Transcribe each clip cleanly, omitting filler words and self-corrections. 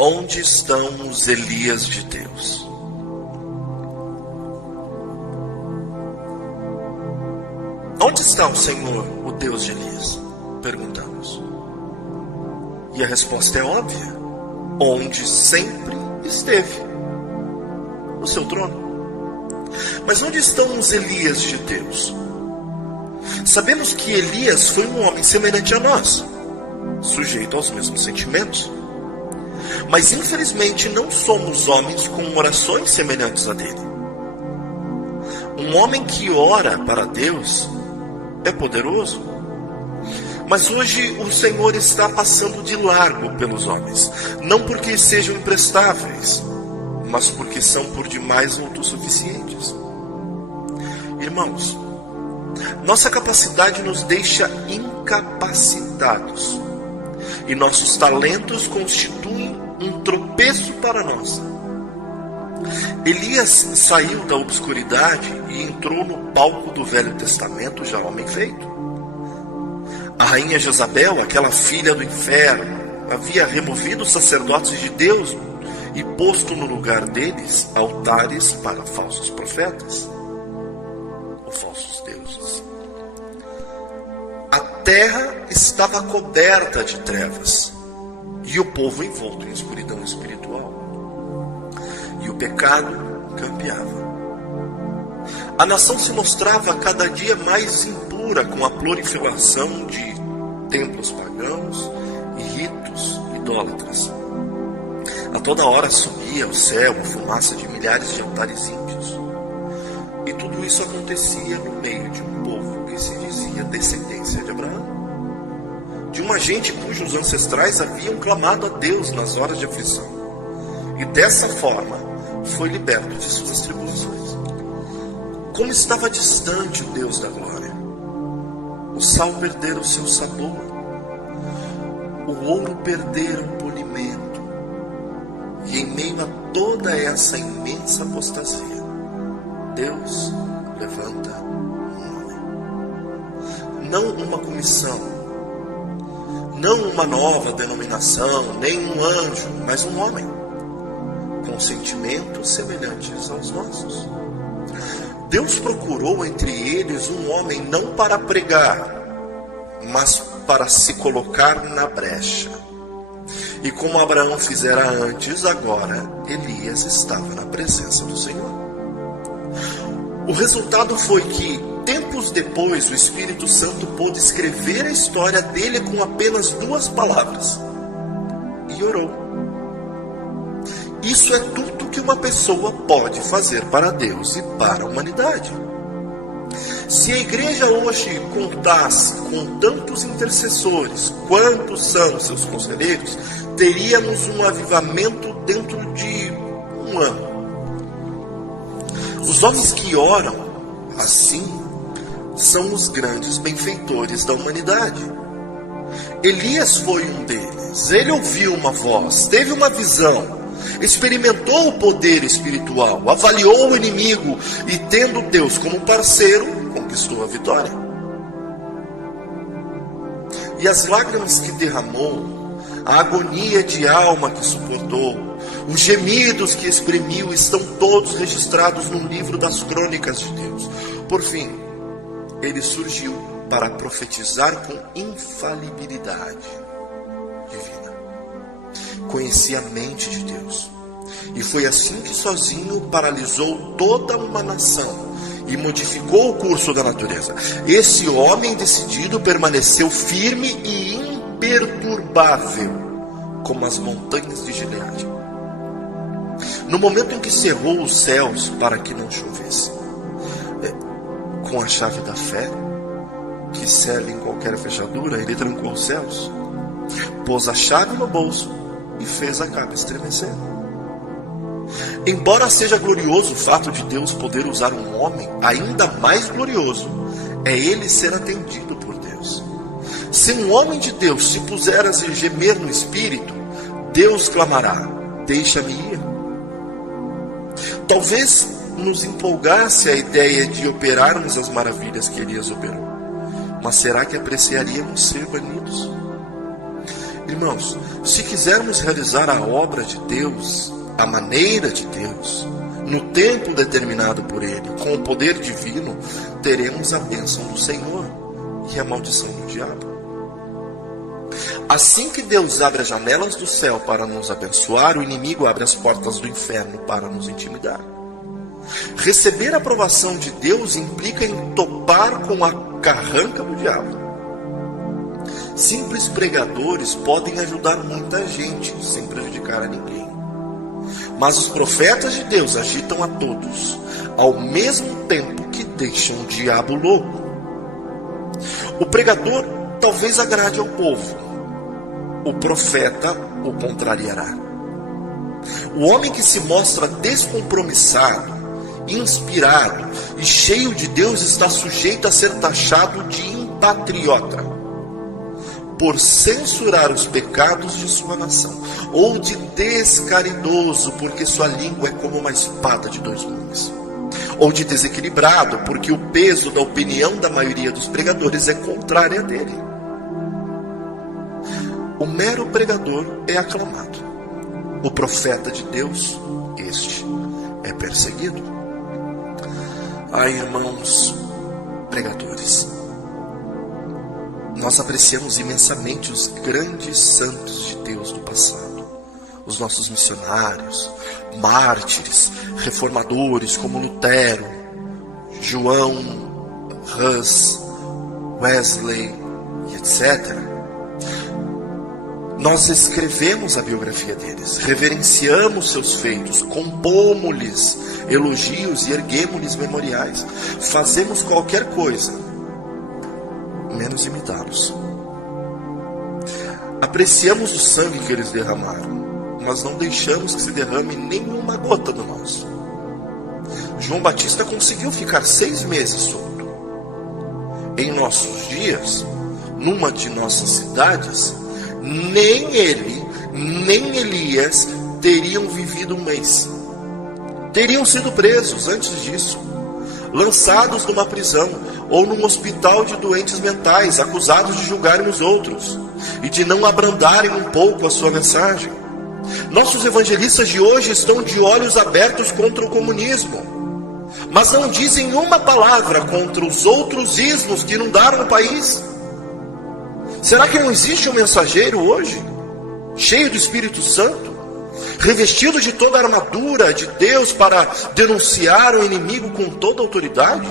Onde estão os Elias de Deus? Onde está o Senhor, o Deus de Elias? Perguntamos. E a resposta é óbvia. Onde sempre esteve. No seu trono. Mas onde estão os Elias de Deus? Sabemos que Elias foi um homem semelhante a nós, sujeito aos mesmos sentimentos. Mas infelizmente não somos homens com orações semelhantes a dele. Um homem que ora para Deus é poderoso. Mas hoje o Senhor está passando de largo pelos homens. Não porque sejam imprestáveis, mas porque são por demais autossuficientes. Irmãos, nossa capacidade nos deixa incapacitados. E nossos talentos constituem um tropeço para nós. Elias saiu da obscuridade e entrou no palco do Velho Testamento já homem feito. A rainha Jezabel, aquela filha do inferno, havia removido os sacerdotes de Deus e posto no lugar deles altares para falsos profetas, ou falsos deuses. A terra estava coberta de trevas e o povo envolto em escuridão espiritual. E o pecado campeava. A nação se mostrava cada dia mais impura com a proliferação de templos pagãos e ritos idólatras. A toda hora subia ao céu a fumaça de milhares de altares ímpios. E tudo isso acontecia no meio de um povo que se dizia descendência de Abraão. De uma gente cujos ancestrais haviam clamado a Deus nas horas de aflição. E dessa forma foi liberto de suas tribulações. Como estava distante o Deus da glória. O sal perdera o seu sabor. O ouro perdera o polimento. E em meio a toda essa imensa apostasia, Deus levanta um homem. Não uma comissão, não uma nova denominação, nem um anjo, mas um homem, com sentimentos semelhantes aos nossos. Deus procurou entre eles um homem não para pregar, mas para se colocar na brecha. E como Abraão fizera antes, agora Elias estava na presença do Senhor. O resultado foi que, tempos depois, o Espírito Santo pôde escrever a história dele com apenas 2 palavras. E orou. Isso é tudo que uma pessoa pode fazer para Deus e para a humanidade. Se a igreja hoje contasse com tantos intercessores quantos são seus conselheiros, teríamos um avivamento dentro de um ano. Os homens que oram assim são os grandes benfeitores da humanidade. Elias foi um deles. Ele ouviu uma voz, teve uma visão, experimentou o poder espiritual, avaliou o inimigo e, tendo Deus como parceiro, conquistou a vitória. E as lágrimas que derramou, a agonia de alma que suportou, os gemidos que exprimiu estão todos registrados no livro das crônicas de Deus. Por fim, ele surgiu para profetizar com infalibilidade divina. Conhecia a mente de Deus. E foi assim que sozinho paralisou toda uma nação e modificou o curso da natureza. Esse homem decidido permaneceu firme e imperturbável, como as montanhas de Gileade. No momento em que cerrou os céus para que não chovesse, com a chave da fé, que serve em qualquer fechadura, ele trancou os céus, pôs a chave no bolso e fez a capa estremecer. Embora seja glorioso o fato de Deus poder usar um homem, ainda mais glorioso é ele ser atendido por Deus. Se um homem de Deus se puser a gemer no espírito, Deus clamará: deixa-me ir. Talvez nos empolgasse a ideia de operarmos as maravilhas que Elias operou, mas será que apreciaríamos ser banidos? Irmãos, se quisermos realizar a obra de Deus, a maneira de Deus, no tempo determinado por Ele, com o poder divino, teremos a bênção do Senhor e a maldição do diabo. Assim que Deus abre as janelas do céu para nos abençoar, o inimigo abre as portas do inferno para nos intimidar. Receber a aprovação de Deus implica em topar com a carranca do diabo. Simples pregadores podem ajudar muita gente sem prejudicar a ninguém. Mas os profetas de Deus agitam a todos, ao mesmo tempo que deixam o diabo louco. O pregador talvez agrade ao povo. O profeta o contrariará. O homem que se mostra descompromissado, inspirado e cheio de Deus está sujeito a ser taxado de impatriota, por censurar os pecados de sua nação, ou de descaridoso, porque sua língua é como uma espada de dois gumes, ou de desequilibrado, porque o peso da opinião da maioria dos pregadores é contrária dele. O mero pregador é aclamado. O profeta de Deus, este é perseguido. Ai, irmãos pregadores, nós apreciamos imensamente os grandes santos de Deus do passado, os nossos missionários, mártires, reformadores como Lutero, João, Hus, Wesley, etc. Nós escrevemos a biografia deles, reverenciamos seus feitos, compomos-lhes elogios e erguemos-lhes memoriais. Fazemos qualquer coisa, menos imitá-los. Apreciamos o sangue que eles derramaram, mas não deixamos que se derrame nenhuma gota do nosso. João Batista conseguiu ficar 6 meses solto. Em nossos dias, numa de nossas cidades, nem ele, nem Elias teriam vivido 1 mês. Teriam sido presos antes disso, lançados numa prisão ou num hospital de doentes mentais, acusados de julgarem os outros e de não abrandarem um pouco a sua mensagem. Nossos evangelistas de hoje estão de olhos abertos contra o comunismo, mas não dizem uma palavra contra os outros ismos que inundaram o país. Será que não existe um mensageiro hoje, cheio do Espírito Santo, revestido de toda a armadura de Deus para denunciar o inimigo com toda a autoridade?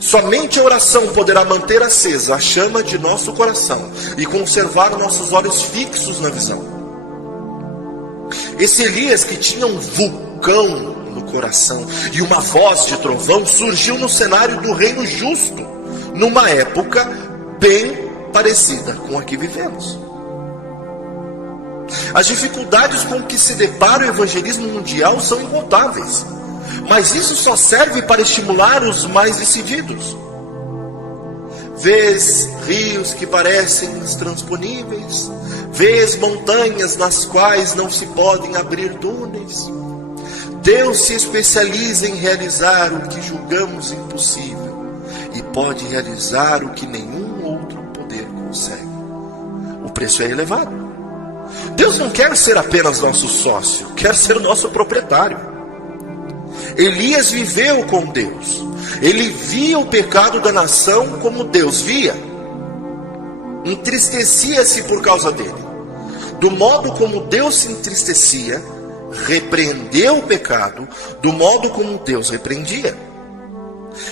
Somente a oração poderá manter acesa a chama de nosso coração e conservar nossos olhos fixos na visão. Esse Elias, que tinha um vulcão no coração e uma voz de trovão, surgiu no cenário do reino justo, numa época bem parecida com a que vivemos. As dificuldades com que se depara o evangelismo mundial são incontáveis, mas isso só serve para estimular os mais decididos. Vês rios que parecem intransponíveis, vês montanhas nas quais não se podem abrir túneis. Deus se especializa em realizar o que julgamos impossível e pode realizar o que nenhum outro poder consegue. O preço é elevado. Deus não quer ser apenas nosso sócio, quer ser nosso proprietário. Elias viveu com Deus. Ele via o pecado da nação como Deus via. Entristecia-se por causa dele. Do modo como Deus se entristecia, repreendeu o pecado do modo como Deus repreendia.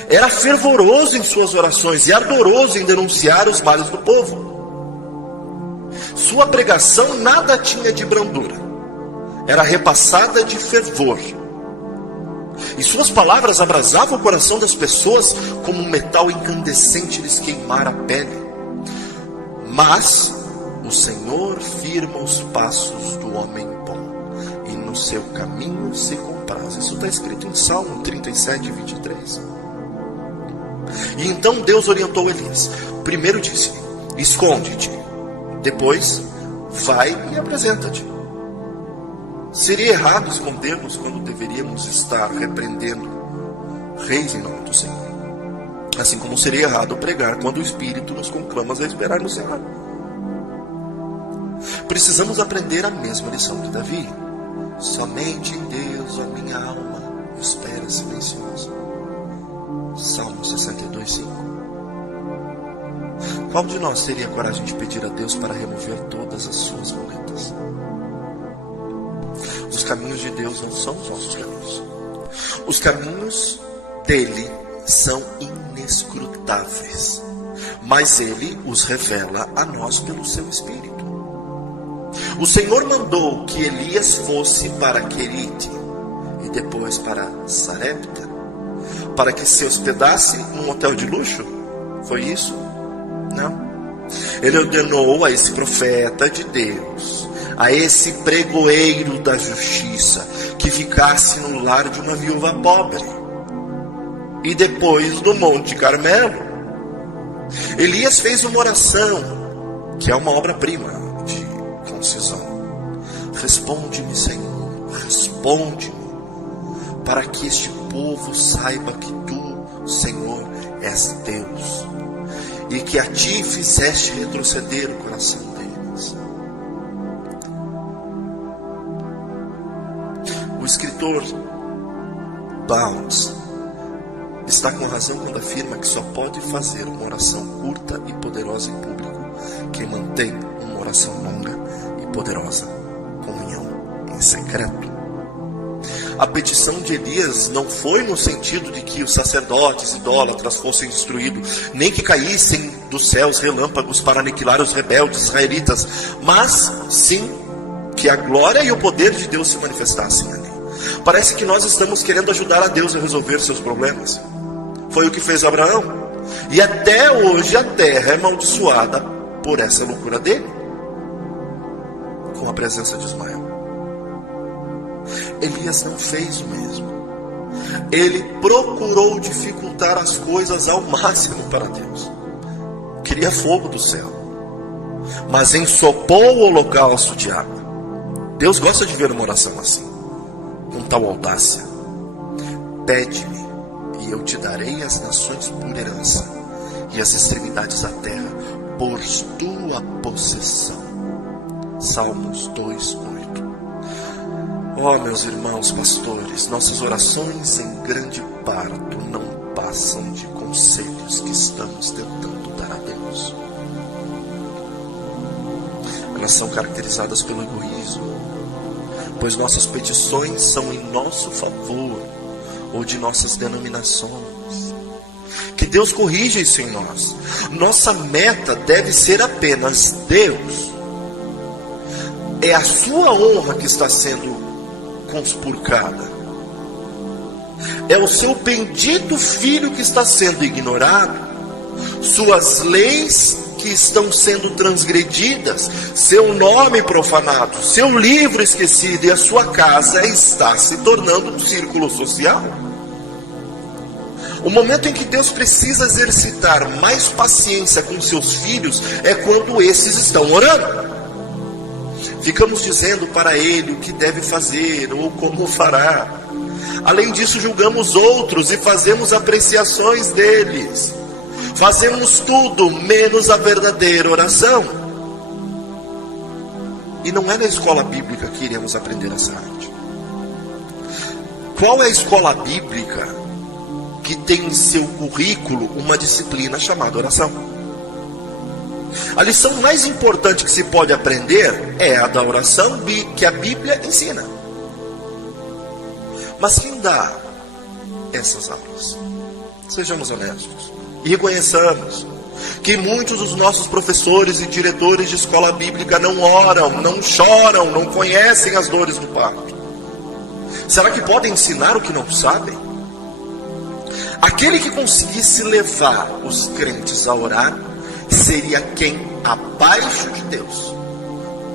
Era fervoroso em suas orações e ardoroso em denunciar os males do povo. Sua pregação nada tinha de brandura, era repassada de fervor. E suas palavras abrasavam o coração das pessoas como um metal incandescente lhes queimara a pele. Mas o Senhor firma os passos do homem bom, e no seu caminho se compraz. Isso está escrito em Salmo 37, 23. E então Deus orientou Elias. Primeiro disse: esconde-te. Depois, vai e apresenta-te. Seria errado escondermos quando deveríamos estar repreendendo reis em nome do Senhor. Assim como seria errado pregar quando o Espírito nos conclama a esperar no Senhor. Precisamos aprender a mesma lição de Davi. Somente em Deus, a minha alma, espera silenciosa. Salmo 62, 5. Qual de nós teria coragem de pedir a Deus para remover todas as suas muletas? Os caminhos de Deus não são os nossos caminhos. Os caminhos dele são inescrutáveis, mas ele os revela a nós pelo seu Espírito. O Senhor mandou que Elias fosse para Querite e depois para Sarepta, para que se hospedasse num hotel de luxo? Foi isso? Não. Ele ordenou a esse profeta de Deus, a esse pregoeiro da justiça, que ficasse no lar de uma viúva pobre. E depois no Monte Carmelo, Elias fez uma oração, que é uma obra-prima de concisão. Responde-me, Senhor, responde-me, para que este povo saiba que tu, Senhor, és Deus, e que a ti fizeste retroceder o coração deles. O escritor Bounds está com razão quando afirma que só pode fazer uma oração curta e poderosa em público quem mantém uma oração longa e poderosa comunhão em secreto. A petição de Elias não foi no sentido de que os sacerdotes idólatras fossem destruídos, nem que caíssem dos céus relâmpagos para aniquilar os rebeldes israelitas, mas sim que a glória e o poder de Deus se manifestassem ali. Parece que nós estamos querendo ajudar a Deus a resolver seus problemas. Foi o que fez Abraão. E até hoje a terra é amaldiçoada por essa loucura dele, com a presença de Ismael. Elias não fez o mesmo. Ele procurou dificultar as coisas ao máximo para Deus. Queria fogo do céu, mas ensopou o holocausto de água. Deus gosta de ver uma oração assim, com tal audácia. Pede-me e eu te darei as nações por herança e as extremidades da terra por tua possessão. Salmos 2:8. Oh, meus irmãos pastores, nossas orações em grande parte não passam de conselhos que estamos tentando dar a Deus. Elas são caracterizadas pelo egoísmo, pois nossas petições são em nosso favor ou de nossas denominações. Que Deus corrija isso em nós. Nossa meta deve ser apenas Deus. É a sua honra que está sendo conspurcada. É o seu bendito filho que está sendo ignorado. Suas leis que estão sendo transgredidas, seu nome profanado, seu livro esquecido, e a sua casa está se tornando um círculo social. O momento em que Deus precisa exercitar mais paciência com seus filhos é quando esses estão orando. Ficamos dizendo para ele o que deve fazer ou como fará. Além disso, julgamos outros e fazemos apreciações deles. Fazemos tudo menos a verdadeira oração. E não é na escola bíblica que iremos aprender essa arte. Qual é a escola bíblica que tem em seu currículo uma disciplina chamada oração? A lição mais importante que se pode aprender é a da oração que a Bíblia ensina. Mas quem dá essas aulas? Sejamos honestos e reconheçamos que muitos dos nossos professores e diretores de escola bíblica não oram, não choram, não conhecem as dores do parto. Será que podem ensinar o que não sabem? Aquele que conseguisse levar os crentes a orar seria quem, abaixo de Deus,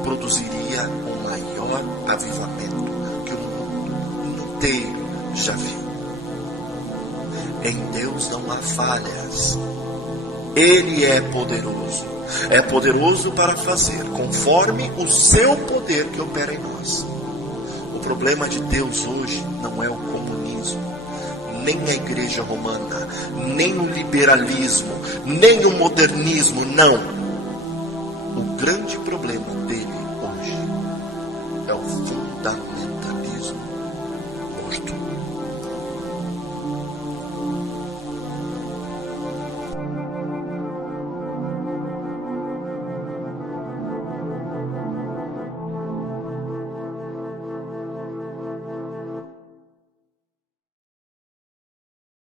produziria o maior avivamento que o mundo inteiro já viu. Em Deus não há falhas. Ele é poderoso para fazer conforme o seu poder que opera em nós. O problema de Deus hoje não é o comunismo, nem a igreja romana, nem o liberalismo, nem o modernismo, não. O grande problema dele é o fundamento.